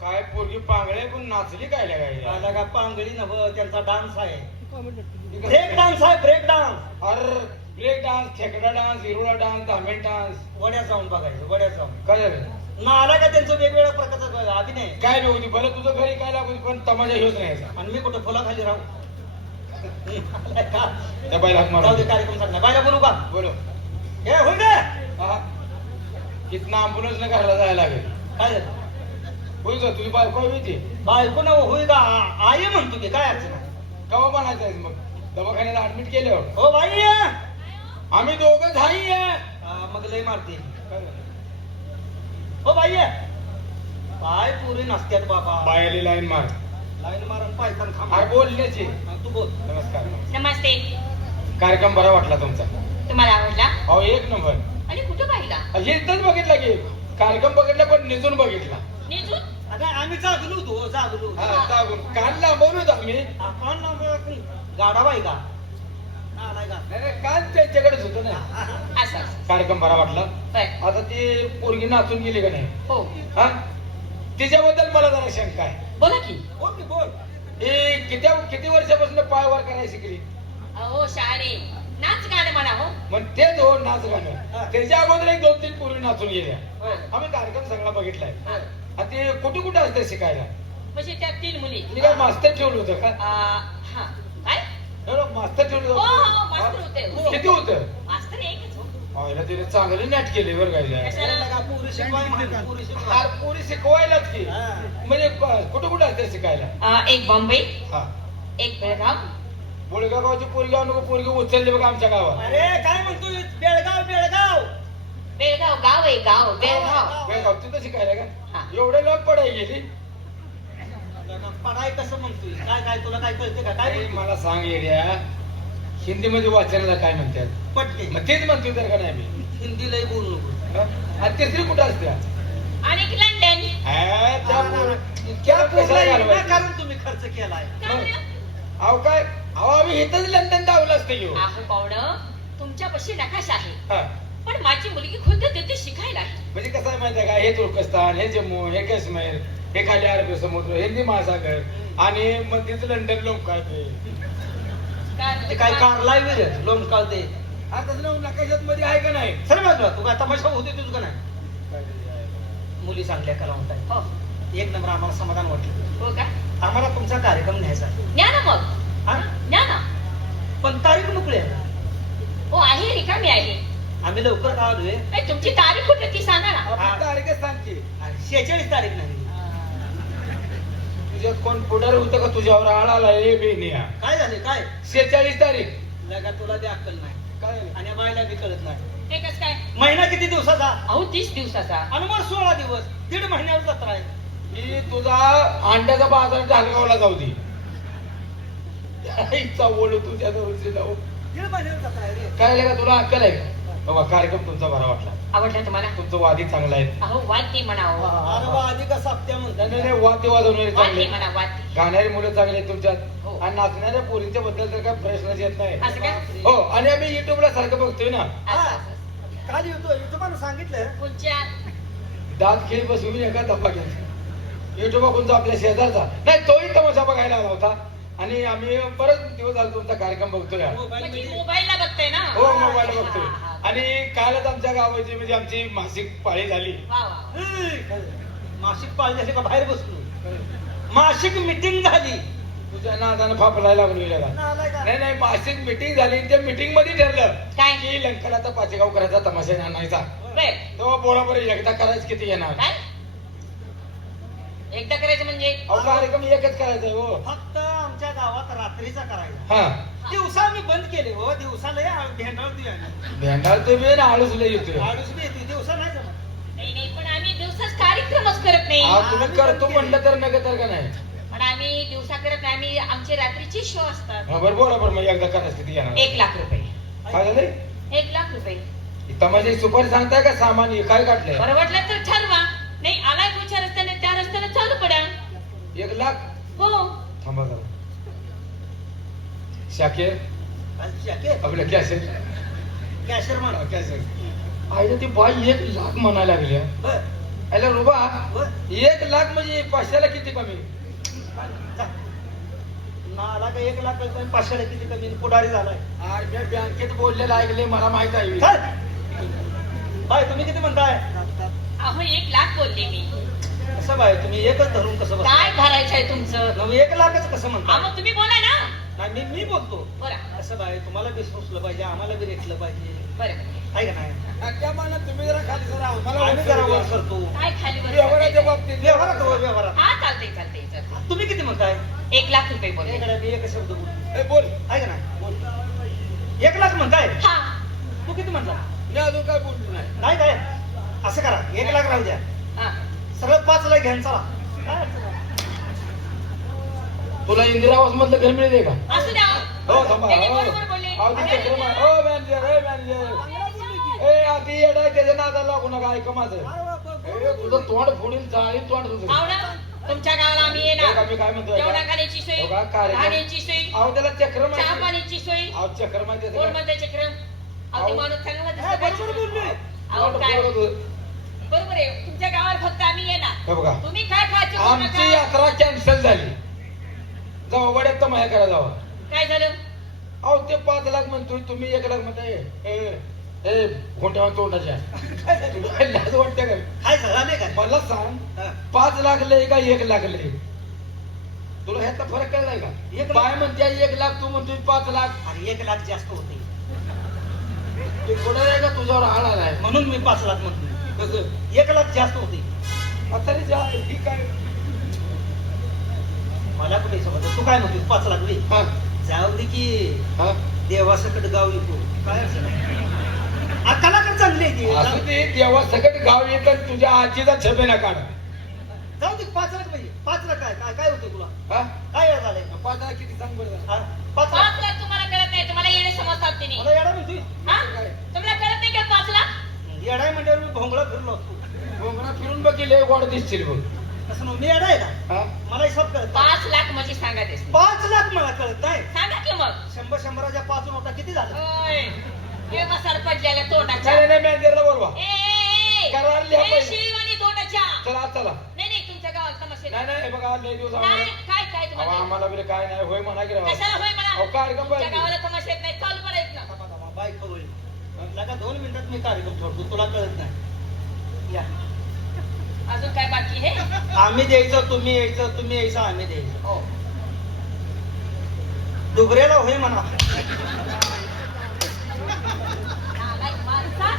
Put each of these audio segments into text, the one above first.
काय पोरगी पांगळे पण नाचली काय लागायला आला का पांगळी नव त्यांचा डान्स आहे ब्रेक डान्स आहे ब्रेक डान्स अरे ब्रेक डान्स खेकडा डान्स हिरोळा डान्स धामेल डान्स वड्यात जाऊन बघायचं वड्यात जाऊन काय झालं ना आला का त्यांचं वेगवेगळ्या प्रकारचा अभिनय काय नव्हती भले तुझं घरी काय लागू पण तमाशा हेच नाही आणि मी कुठं फुलाखाली राहू त्या बायला हाक मारू. जाऊ दे कार्यक्रम सांगणार बायला बोलू का बोलो हे होय रे हा इथनं अँब्युलन्स न घरला जायला लागेल काय झालं होईल का तुझी बायको हवी ती बायको ना होय का आई म्हणतो की काय अडचण आहे? केव्हा म्हणायचं आहे मग दवाखान्याला ऍडमिट केल्यावर हो बाई आम्ही दोघं धाई आहे मग लय मारते काय झालं? हो बाई पाय पुरी नसत्यात बाबा बायाली लाईन मार लाईन मारून पायथन काय खांब बोलण्याची तू बोल नमस्कार नमस्ते. कार्यक्रम बरा वाटला तुमचा तुम्हाला आवडला? अहो एक नंबर आणि कुठं पाहिला? इथंच बघितला की कार्यक्रम बघितला पण निजून बघितला निजून? आता आम्ही जागलो होतो जागलो होतो. हा, जागून. कान लांबवलं होतं आम्ही आपण गाडा बाई का आलाय का नाही नाही, कान त्यांच्याकडेच होतं ना असं असं. कार्यक्रम बरा वाटला बरं. आता ती पोरगी नाचून गेली का नाही हो. हा तिच्याबद्दल मला जरा शंका आहे बोला की. बोल की बोल ही किती वर्षापासून पाय वर करायला शिकली अहो शाळे नाच गाणं म्हणा हो. मग तेच हो नाच गाणं हा. त्याच्या अगोदर एक 2-3 पूर्वी नाचून गेल्या हो. आम्ही कार्यक्रम सगळा बघितलाय हा. आता ते कुठे कुठे असते शिकायला म्हणजे त्या 3 मुली. तुम्ही काय मास्तर ठेवलं होतं का हा. काय? मास्तर ठेवलं हो, हो, होतं मास्तर होते. हा? किती होतं मास्तर एकच हो. आईला तिने चांगली नाट केली बरं काय कशाला? पुरी शिकवाय म्हणून, पुरी शिकवाय. पुरी शिकवायलाच की हा. म्हणजे कुठे कुठे असते शिकायला एक बॉम्बे, हा एक बेळगाव. बोळगा गावची पोरगी नको पोरगी उचलली बघा आमच्या गावात अरे काय म्हणतोय बेळगाव बेळगाव बेळगाव गाव आहे गाव बेळगाव. बेळगाव तिथं शिकायला हा. का एवढे लांब पडाई गेली पढाई कसं म्हणतोय काय काय तुला काय कळते का काय अरे मला सांग येड्या हिंदीमध्ये वाचनाला काय म्हणतात पटके मग तेच म्हणतोय तर का नाही मी हिंदी लय बोलू नको हा? आणि तिसरी कुठं असत्या आणि एक लंडन. हा, त्या पोर- इतक्या कशाला घालवायची? कारण तुम्ही खर्च केलाय काय बरं? अहो काय अहो आम्ही इथंच लंडन धावलं असतं येऊ अहो पाहुणं तुमच्यापाशी नकाशा आहे हा. पण माझी मुलगी खुद्द तिथे शिकायला आहे. म्हणजे कसं आहे माहितीये का हे तुर्कस्तान हे जम्मू हे काश्मीर हे खाली अरबी समुद्र हिंदी महासागर आणि मध्येच लंडन लोक काय ते काय कारलाय वेळ लोन कळते आता नकाशात मध्ये आहे का नाही सर बाजूला तू काय तमाशा होते तुझं का नाही मुली चांगल्या कला होत आहे हो. एक नंबर आम्हाला समाधान वाटलं हो का? आम्हाला तुमचा कार्यक्रम न्यायचा आहे. न्या ना मग. हा? न्या ना. पण तारीख मोकळी आहे हो आहे रिकामी आहे. आम्ही लवकर का आलोय नाही, तुमची तारीख कुठे ती सांगा ना. आपली तारीखच सांगते 46 तारीख नाही तुझ्यात कोण पुढार होतं का तुझ्यावर आळ आला ए बेनिया काय झाले काय 46 तारीख लगा तुला ते अक्कल नाही काय आणि बायला बी कळत नाही हे कस काय? महिना किती दिवसाचा अहो 30 दिवसाचा. आणि मग 16 दिवस 1.5 महिन्यावर जत्रा आहे की तुझा अंड्याचा बाजार ढालगावला जाऊ दे इच्छा ओढ तुझ्या जवळची जाऊ 1.5 महिन्यावर जत्रा आहे रे काय का तुला अक्कल आहे का बाबा कार्यक्रम तुमचा बरा वाटला आवडला तुम्हाला? तुमचं वादी चांगला आहे अहो वाद्य म्हणावं. अरे बा आधी का साप्त्या म्हणतात नाही नाही वाद्य वाजवणारे चांगले वाद्य म्हणा वाद्य. गाणारी मुलं चांगले आहेत तुमच्यात हो. आणि नाचणाऱ्या पोरींच्या बद्दल तर काय प्रश्नच येत नाही असं का? हो आणि आम्ही युट्यूबला सारखं बघतोय ना असं, असं. काल येतो युट्यूबानं सांगितलं पुढच्या दात खेळ बसून एका धप्पा घेतला युट्यूबा कोणता आपल्या शेजारचा नाही तोही तमाशा बघायला आला होता आणि आम्ही परत दिवस झाला तुमचा कार्यक्रम बघतोय म्हणजे मोबाईलला बघताय ना. हो मोबाईल बघतोय हा, हा. आणि कालच आमच्या गावाची म्हणजे आमची मासिक पाळी झाली वा, वा. मासिक पाळी झाली का बाहेर बसलो मासिक मिटिंग झाली तुझ्या नादानं फापलायला लागलो याला. नाही नाही मासिक मिटिंग झाली त्या मिटिंग मध्ये ठरलं काय? की लंकनाचा पाचेगाव करायचा तमाशा आणायचा बर. तेव्हा बोला एकदा करायचं किती येणार काय? एकदा करायचं म्हणजे अहो कार्यक्रम एकच करायचा आहे हो फक्त आमच्या गावात रात्रीचा करायचा हा दिवसा आम्ही बंद केले हो दिवसा लय भेंडाळतोय आम्ही भेंडाळ तुम्ही ना आळूच लय येतोय आडूस बी येते दिवसा नाही जमत नाही नाही पण आम्ही दिवसाच कार्यक्रमच करत नाही. हा तुम्ही करतो म्हणलं तर नका तर का नाही पण आम्ही दिवसा करत नाही. आम्ही आमचे रात्रीचे शो असतात. हा बरं बोला बरं मग एकदा करायचं किती येणार 1 लाख रुपये. काय झालंय 1 लाख रुपये. तमाशा सुपारी सांगताय का सामान हे काय काढलंय बरं वाटलं तर ठरवा. नाही आलाय पुढच्या रस्त्याने त्या रस्त्याने चालू पडा. 1 लाख हो. थांबा जरा शाकेर आपलं कॅसेट कॅशर म्हणा कॅसेट आईला ती बाई 1 लाख म्हणायला लागल्या बर अरे रुबा व? 1 लाख म्हणजे 500ला किती कमी? नाला का 1 लाख 500 किती कमी पुढारी झालाय. अरे मी बँकेत बोललेलं ऐकले मला माहित आहे. चल. बाय तुम्ही किती म्हणताय? अहो 1 लाख बोलले मी. कसं बाय तुम्ही एकच धरून कसं बसताय? काय भरायचंय तुमचं? मग 1 लाखच कसं हा म्हणता? मग तुम्ही बोला ना. नाही मी बोलतो. बरं असं बाय तुम्हाला बी सोसलं पाहिजे आम्हाला बी रेटलं पाहिजे बरं. आहे का नाही? त्या मानात तुम्ही जरा खाली जरा आम्ही जरा वर करतो. काय खाली वर व्यवहाराच्या करायचं? बाबतीत व्यवहारात हो, व्यवहारात. हा चालतंय चालतंय चालतंय. तुम्ही किती म्हणताय? 1 लाख रुपये बोलले. इकडे मी एक शब्द बोल ए, बोल आहे का नाही? 1 लाख म्हणताय? हा तू किती म्हणता? मी अजून काय बोललो नाही. नाही काय असं करा 1 लाख राहू द्या हा. सरळ 5 लाख घ्या चला. काय अडचण आहे? तुला इंदिरा आवास मधलं घर मिळते का? असू द्या. हो थांबा. त्यांनी बरोबर बोलले. हो मॅनेजर ए आधी येडा त्याच्या नादाला लागू नका ऐक माझं. ए, तुझं तोंड फोडील जाळील तोंड तुझं. हाव ना, तुमच्या गावाला आम्ही हो का, येणार. मी काय म्हणतोय जेवणा का? खाण्याची सोय, हो का, कार्यक्रम- राहण्याची सोय, अहो त्याला चक्र चहा माहिती. पाण्याची सोय. अहो चक्र माहिती आहे कोण का? म्हणतंय चक्रम? अहो ते अहो. माणूस चांगला हा, दिसतो काय? बरोबर बोललोय. अहो तोंड काय? फोडलं तुझं. बरोबर आहे. तुमच्या गावाला फक्त आम्ही येणार. हे बघा तुम्ही काय खायचं करू आमची नका. यात्रा कॅन्सल झाली. जावा वड्यात तर माया करा जावा. काय झालं? अहो ते 5 लाख म्हणतोय तुम्ही 1 लाख म्हणताय. ए घोंट्या तोंडाच्या तुला लाज वाटते का? काय झाला नाही काय? मला सांग हा. 5 लाख लय का 1 लाख लय? तुला ह्याचा फरक कळलाय का? 1 लाख. बाय म्हणते 1 लाख तू म्हणतोय 5 लाख. अरे 1 लाख जास्त होते ते थोडं आहे का तुझ्यावर आळ आलाय? म्हणून मी 5 लाख म्हणतो. कसं 1 लाख जास्त होते आता रे जा ठीक आहे. मला कुठे समजत तू काय म्हणतो 5 लाख वे हा जाऊ दे की हा देवासकट गाव विकू काय अडचण आहे? आ, कलाकार चांगली आहे ती. असं ते देवा सकट गाव येत आणि तुझ्या आजीचा छबे ना काढ. जाऊ दे 5 लाख पाहिजे 5 लाख काय काय काय होते तुला हा काय वेळ झालंय? 5 लाख किती सांग बरं जरा. हा? 5 लाख 5 लाख तुम्हाला कळत नाही. तुम्हाला येणे समजतात ते नाही. मला येडा म्हणतोय हा? तुम्हाला कळत नाही का 5 लाख? येडा आहे म्हणजे मी भोंगळा फिरलो असतो डोंगरात फिरून बघ लय गोड दिसतील बघ. असं नाही, मी येडा आहे का हा मला हिसाब कळत नाही. 5 लाख म्हणजे सांगा तेच. 5 लाख मला कळत नाही. सांगा की मग. 100च्या 5 नोटा किती झालं? ओय, हे मसाला पडलेल्या तोंडाच्या. नाही नाही मॅनेजरला बोलवा. करार लिहा ए, पहिले. शिळीवाणी तोंडाच्या. चला चला. नाही नाही तुमच्या गावात तमाशे नाही नाही हे बघा लय दिवस नाही, आम्हाला काय काय अहो, तुम्हाला आम्हाला बी काय नाही होय म्हणा की राव. कशाला होय म्हणा? अहो, कार्यक्रम तुमच्या पाहिजे. गावाला तमाशे येत नाही. चालू करायचं ना. थांबा, थांबा, बाईक होईल लगा 2 मिनिटात मी कार्यक्रम सोडतो तुला कळत नाही. या अजून काय बाकी आहे? आम्ही द्यायचं तुम्ही यायचं तुम्ही यायचं आम्ही द्यायचं हो. दुबऱ्याला होय म्हणा. नालायक माणसा.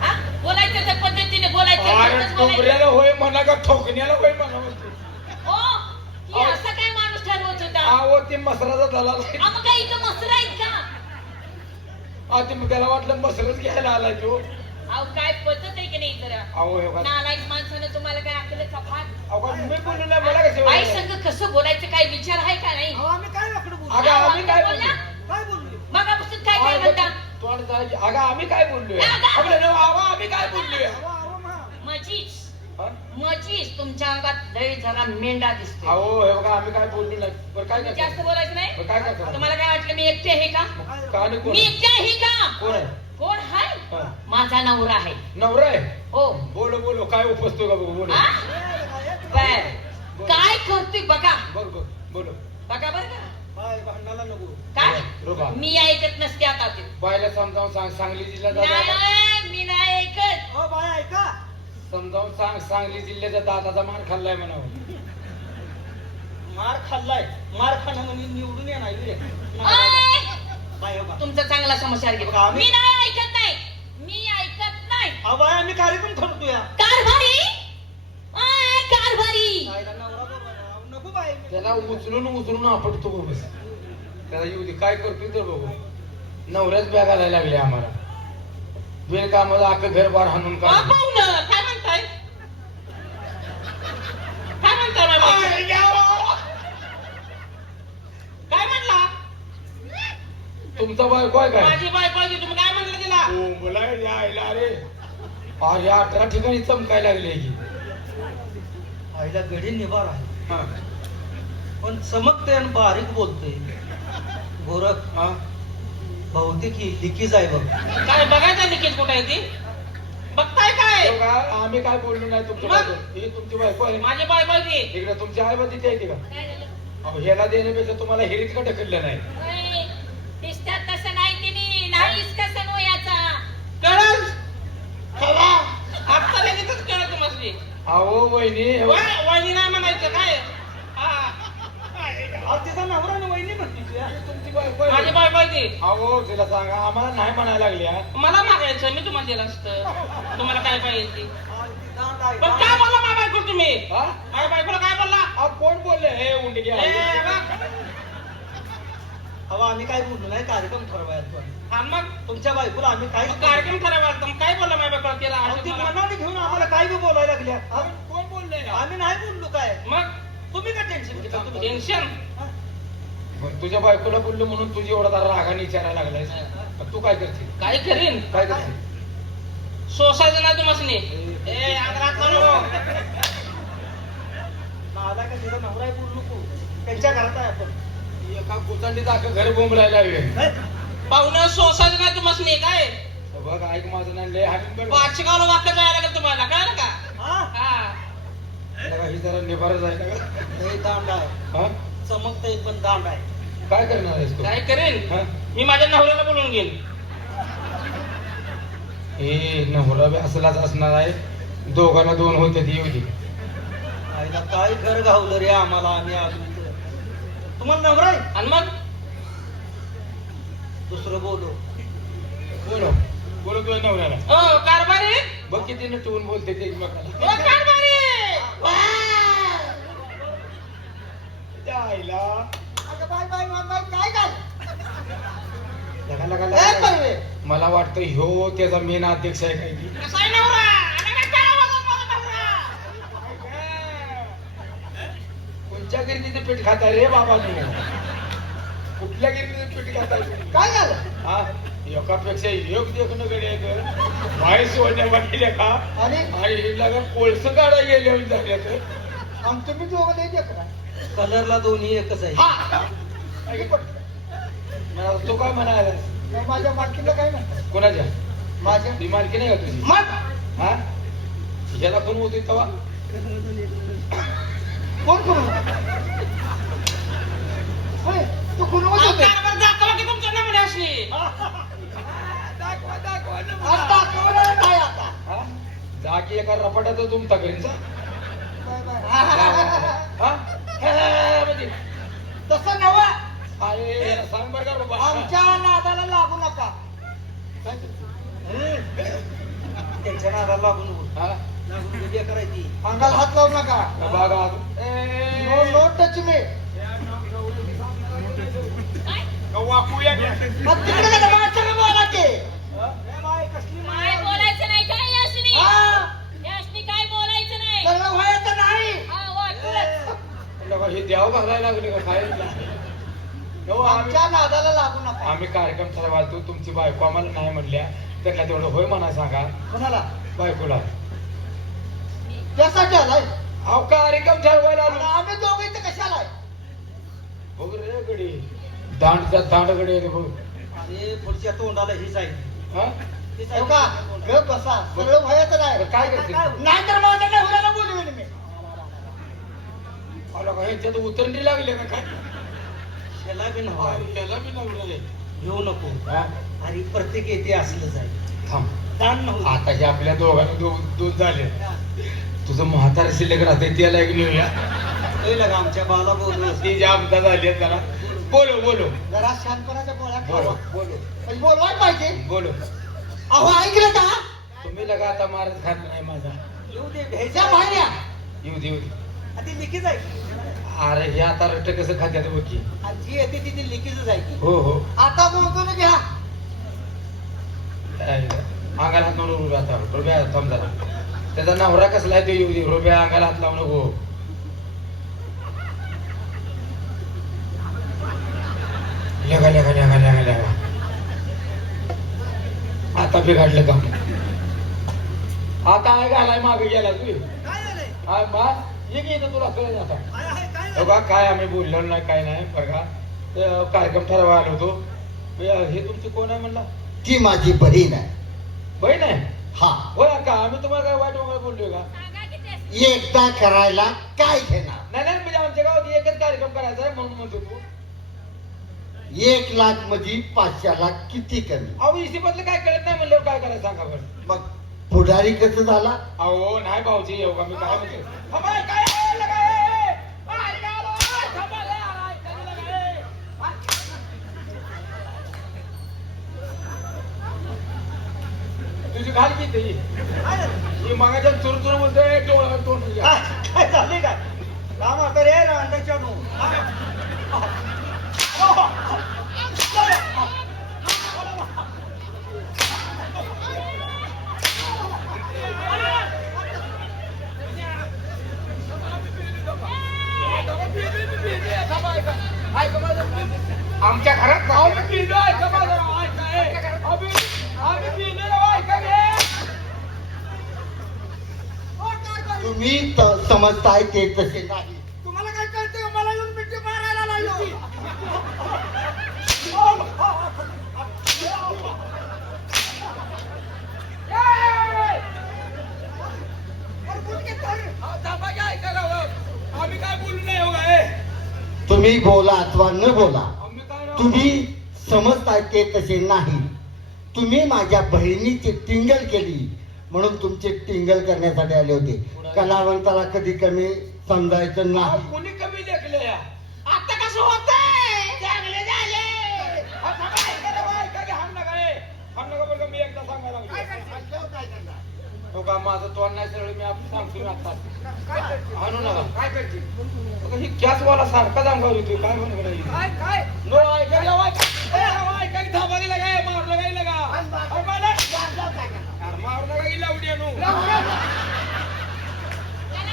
हा? बोलायचं त्या पद्धतीने बोलायचं. अरे बोलायचं. डोंगऱ्याला होय म्हणा का ठोकण्याला होय म्हणा म्हणतो. हो, की असा काय माणूस ठरवत होता? अहो ते मसराचा दलाल आहे. मग काय इथं मसरा आहेत का? अहो, ते त्याला वाटलं मसरच घ्यायला आला तो. अहो काय पद्धत आहे की नाही जरा? अहो हे बघा. नालायक माणसानं तुम्हाला काय अकलेचा फाट? अहो मी बोललो नाही मला कसं बाई बोलायला? संग कसं बोलायचं काय विचार आहे का नाही? अहो, आम्ही काय वाकडं बोलू अगं आम्ही काय बोलला? बोललो? काय बोललो? मगापासून काय काय म्हणता? तोंड जायची. अगं आम्ही काय बोललोय? अगं. आपलं नाव आवा आम्ही काय बोललोय? अहो, अहो, मा. मजीच हा? मजीच तुमच्या अंगात लय जरा मेंढा दिसतो. अहो हे बघा आम्ही काय बोललो नाही. बरं काय तुम्ही करतो? जास्त बोलायचं नाही. बरं काय करतो? तुम्हाला काय वाटलं मी एकटे आहे का? का आणि कोण मी आहे? एकटे आहे का? कोण आहे? कोण आहे? हा. माझा नवरा आहे. नवरा आहे? हो. बोलो बोलो काय उपसतोय का बघू बोलो. हा? बर. काय करतोय बघा. बघ बघ बोलो. बघा बरं का? बाय भांडणाला नको. काय? रुबा. मी ऐकत नसते आता ते. बायला समजावून सांग सांगली जिल्ह्यात दादा. नाही, मी नाही ऐकत. हो बाय ऐका समजावून सांग सांगली जिल्ह्याचा दादाचा मार खाल्लाय म्हणावं. मार खाल्लाय मार खाणं म्हणजे निवडून येणार रे. ओय! बाय हो बा. तुमचा चांगला समस्या घे. बघा, आम्ही- मी नाही ऐकत नाही. मी ऐकत नाही. अहो बाय आम्ही कार्यक्रम ठरतो या कारभारी ओय, कारभारी. बायला नवरा बरोबर आहे. अहो, नको बाय त्याला उचलून उचलून आपटतो बघ बस. त्याला येऊ दे काय करतोय तर बघू. नवऱ्याच बॅग आलायला लागले आम्हाला. बिनकामाला अख्खं घर बार हाणून अ, काढलं. पाहुणं, काय म्हणताय? काय म्हणताय बाबा? काय म्हणला? तुमचा बायको आहे काय? माझी बायको आहे, तुम्ही काय म्हणलं तिला? मला यायला रे. अरे 18 ठिकाणी चमकायला लागले की. आईला गडी निभार आहे हा. पण चमकते आणि बारीक बोलते गोरख हा. बहुतेक ही लिकीज आहे बघ. काय बघायचं लिकेज कुठे आहे ती? बघताय काय? तो का आम्ही काय बोललो नाही तुमच्या मग? बायको ही तुमची बायको आहे माझी बायको आहे ती. इकडे तुमची आई बा तिथे येते का काय झालं? अहो ह्याला देण्यापेक्षा तुम्हाला हिरीत का ढकललं नाही ओय, दिसतात तसं नाही तिने नाहीच कसं नो याचा कळलं? खरा. आता लगेचच कळलं तुम्हाला. अहो वहिनी हे बघ. वहिनी नाही म्हणायचं काय हा. अहो, तिचा नवरा ना वहिनी म्हणते ती, हा. तुमची बायको आहे. माझी बायको आहे ती. अहो तिला सांगा आम्हाला नाही म्हणायला लागली हा. मला मागायचं मी तुम्हाला दिलं असतं. तुम्हाला काय पाहिजे ते. पण काय बोलला माझ्या बायको तुम्ही हा? माझ्या बायकोला काय बोलला अहो, कोण बोलले हे उंडगी ए, बघ. अहो आम्ही काय बोललो नाही कार्यक्रम ठरवायचा हा, मग तुमच्या बायकोला आम्ही काय कार्यक्रम ठरावा तर काय बोलला माझ्या बायकोला तिला ती मला- मनाने घेऊन आम्हाला काय बी बोलायला लागल्या हा? कोण बोलले आम्ही नाही बोललो काय मग तुम्ही काय टेन्शन घेता तुम्ही टेन्शन तुझ्या बायकोला बोललो म्हणून तुझी एवढा रागाने विचारायला लागलाय मग तू काय करशील काय करीन काय करशील सोसायचं नाही तुम्हाला ए अंगरात मला का तिला नवराय बोलू नको त्यांच्या घरात आहे आपण एका कुचांडीत अख्खं घर बोंबलायला लागले पाहुणं सोसायचं नाही तुम्हाला काय बघ ऐक माझं नाही लय हाणून बरं. पाचगावला वाक्य जायला लागेल तुम्हाला काय ना का हा हा लगा ही जरा निभार जायला का हे दांड आहे हा? चमकतंय पण दांड आहे काय करणार आहेस तू काय करेन हा? मी माझ्या नवऱ्याला बोलून घेईन हे नवरा बी असलाच असणार आहे दोघांना दोन होते ती होती आईला काय घर घावलं रे आम्हाला आम्ही अजून तर. तुम्हाला नवरा आहे आणि मग दुसरं बोलो बोलो बोलो तुझ्या नवऱ्याला ओ कारभारी बघ किती नटवून बोलते ते एकमेकाला ओ कारभारी त्या आईला अगं बाय बाय बाय बाय काय झालं लगा लगा ए, लगा पाहिजे. मला वाटतं ह्यो त्याचा मेन अध्यक्ष आहे काय की कसा आहे नवरा आणि काय करावं माझा नवरा? कोणत्या गिरणीचं पीठ खाता रे बाबा तू कुठल्या गिरणीचं पीठ खाताय तू? काय झालं हा एकापेक्षा एक देखणं गडी आहे बाहेर सोडण्या वाटल्या का आणि आणि हे लगा कोळस काढा गेले झाले तुम्ही दोघं नाही देखा कलरला दोन्ही एकच आहे तू काय म्हणायला मग माझ्या मालकीला काय म्हणतात कोणाच्या माझ्या ती मालकी नाही का तुझी मग हा याला कोण होती तेव्हा कोण करू होय, तू कोण अहो, होते कारभार दाखवा की तुमच्या नमुन्याशी दाखवा दाखवा आज दाखवणार नाही आता हा जा की एका रपाट्याचा तुमचा घरीचा बाय बाय. हा म्हणजे तसं नवा अरे याला सांग बरं का बाबा आमच्या नादाला लागू नका त्यांच्या नादाला लागू नको हा लागून उद्या करायची अंगाला हात लावू नका बघा नो नो टच मी वाकूया तिकडे का माणसाला बोला ते काय बोलायचं नाही काय यासनी यासनी काय बोलायचं नाही सगळं व्हायचं नाही हा वाटलं हे द्याव घालायला लागले का काय हो आम्ही आमच्या नादाला लागू नका आम्ही कार्यक्रम ठरवायचो तुमची बायको आम्हाला नाही म्हणल्या त्यातला तेवढं होय म्हणा सांगा कोणाला बायकोला त्यासाठी आलाय अहो कार्यक्रम ठरवायला आणि आलो आम्ही दोघं इथं कशाला आहे बघ रे गडी दांडच्या दांड गडी आहे रे बघ अरे पुढच्या तोंडाला हीच आहे हा हीच आहे का गप बसा सगळं व्हायचं नाही बरं, काय करते? नाही तर माझ्या नवऱ्याला बोलवेन मी आला का ह्याच्यात उतरणी लागले का काय ह्याला बी नव्हा याला बी नवरा घेऊ नको हा अरे प्रत्येक येते असलं जाईल थांब दान नव्हतं आता हे आपल्या दोघांना दोन झाले तुझं म्हातारा शिल्लक राहते त्याला एक नेऊया कळलं का आमच्या बाला बोलू ती जी आपदा झाली आहे त्याला बोलो बोलो जरा शांतपणाच्या गोळ्या बोलो खावा बोलो म्हणजे बोलवाय पाहिजे बोलो अहो ऐकलं का तुम्ही लगा आता मारत खात नाही माझा येऊ दे घ्यायच्या बाहेर या येऊ दे येऊ दे ती लिखीच आहे अरे हे आता रट्ट कसं खात्यात बघ की आणि जी येते ती लिखीच आहे ती हो हो आता बोलतो ना घ्या अंगाला हात लावून उभा आता रुपया थांब जरा त्याचा नवरा कसला आहे तो येऊ दे रुपया अंगाला हात लावू नको लेगा लेगा लेगा लेगा लेगा आता बिघडलं काम आता आहे घालाय मागे गेला तू हा मा ये की इथं तुला कळलं आता बघा काय आम्ही बोललो नाही काय नाही बघा कार्यक्रम ठरवायला होतो हे तुमची कोण आहे म्हणला ती माझी बहीण आहे बहीण आहे हा होय का आम्ही तुम्हाला काय वाईट वगैरे बोललोय का? सांगा की त्यासनी. एकदा करायला काय घेणार? नाही नाही म्हणजे आमच्या गावात एकच कार्यक्रम करायचा आहे म्हणून म्हणतो तू. 1 लाख मध्ये 500 लाख किती कमी? अहो इसी बदल काय कळत नाही म्हणल्यावर काय करायचं सांगा बरं. मग पुढारी कसं झाला? अहो नाही भाऊजी येऊ का मी काय म्हणतो. थांबा, काय आहे, लगा आहे. अरे आलो, थांबा, अरे, कधी लगा आहे. तुझी घाल किती ही मागाच्या चुरचुर म्हणतोय डोळा तोंड तुझ्या. काय झाले काय काम आता रे रांडाच्या नो आमच्या घरात आम्ही पिलो ऐका माझं आम्ही पिलो ऐका रे. तुम्ही समजताय ते तसे नाही. तुम्हाला काय कळतंय मला येऊन मिठी मारायला लागलो आम्ही काय बोलू नाही हो काय तुम्ही बोला अथवा न बोला, आम्ही काय नाही. तुम्ही समजताय ते तसे नाही. तुम्ही माझ्या बहिणीची टिंगल केली म्हणून तुमची टिंगल करण्यासाठी आले होते. कलावंताला कधी कमी समजायचं अहो, नाही. कोणी कमी लेखले या आता कसं होतंय चांगले झाले मी एकदा सांगायला हो का माझं तोंड नाही सरळ मी आपण सांगतो आता आणू नका काय करते ही गॅसवाला सारखा अंगावर येतोय काय म्हणून काय नो ऐकायला ऐका थांबा गेला काय मारलं काय लगा मारू नका गेला उड्या नो त्याला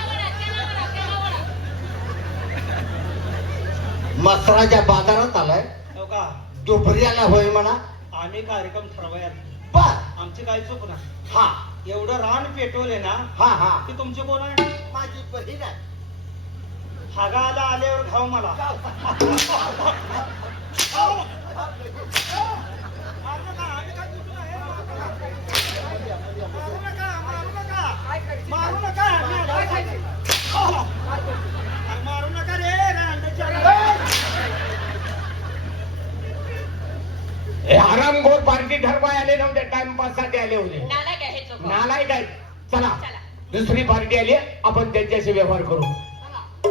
वळा, त्याला वळा, त्याला वळा. मसराच्या बाजारात आलाय, हो का डोबऱ्याला होय म्हणा. आम्ही कार्यक्रम ठरवायला बर आमची काय चूक ना हा एवढं रान पेटवले ना हा हा की तुमचे कोण आहे माझी बहीण आहे. हागाला आल्यावर खाऊ मला मारू नका रे हे हरामखोर पार्टी ठरवाय आले नव्हते टाइमपास साठी आले होते नालायक आहे हे चोख. नालायक आहे. चला चला. दुसरी पार्टी आली आपण त्यांच्याशी व्यवहार करू.